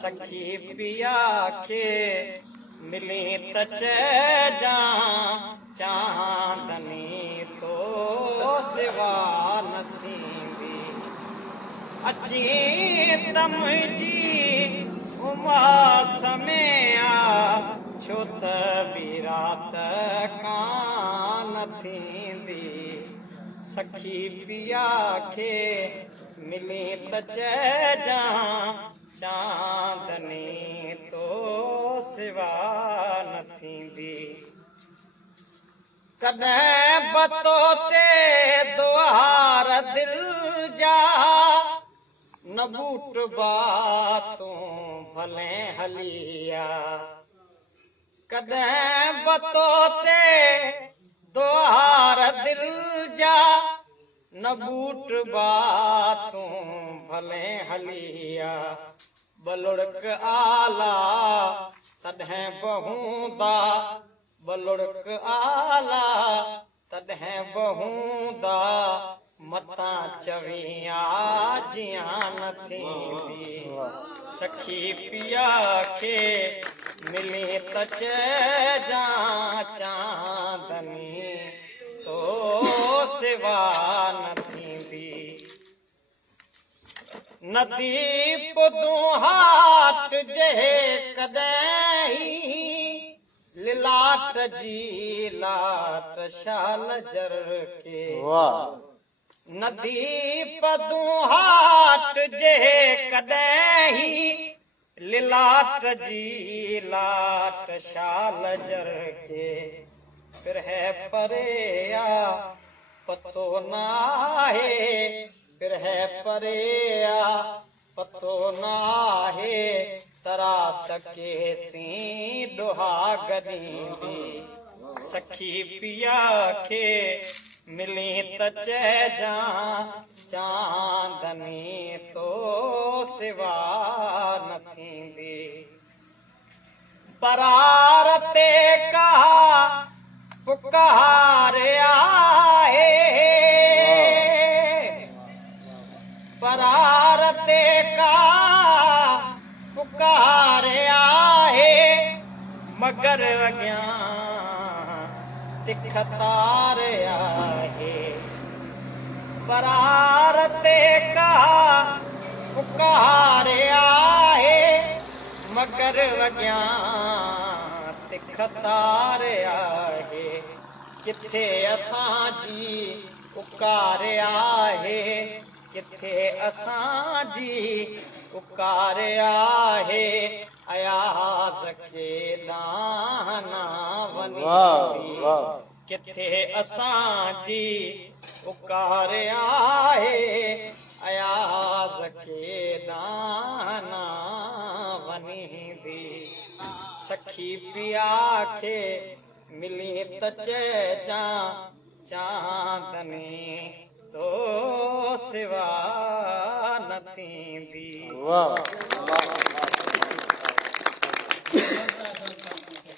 सखी पिया खे मिली त चइजां चांदनी तो सिवा न थींदी। अची त मुंहिंजी उमास में आ छो त ॿी रात कान थींदी। सखी पिया खे मिली त चइजां चांदनी तो सिवा न थींदी। कॾहिं बतो ते द्वार दिल जा न बूट बातूं भले हलिया। कॾहिं बतो ते द्वार दिल जा न बूट बातूं भले हलिया। बलुड़क आला तॾहिं बहूंदा, बलुड़क आला तॾहिं बहूंदा मतां चविया जियां न थींदी। सखी पिया खे मिली त चइजां चांदनी तो सिवा न थींदी। नदी पुदूं हाट जे कॾहिं लिलाट जी लाट शाल जर के। नदी पदूं हाट जे कॾहिं लिलाट जी लाट शाल जर के। फिर है परे आ पतो नाहे, फिर है परे आ पतो नाहे तरात के सी डुहाग ॾींदी। सखी पिया खे मिली त चइजां चांदनी तो सिवा न थींदी। परार ते कहा पुकार आहे, परार ते का पुकार आहे मगर अॻियां तिखतार आहे। परार ते का पुकार आहे मगर अॻियां तिखतार आहे। किथे असांजी पुकार आहे, किथे असांजी पुकार आहे। अयास खे दाना वञी किथे असांजी पुकार आहे। अयास खे दाना वञी। सखी पिया खे मिली त चइजां चांदनी तो सिवा न थींदी।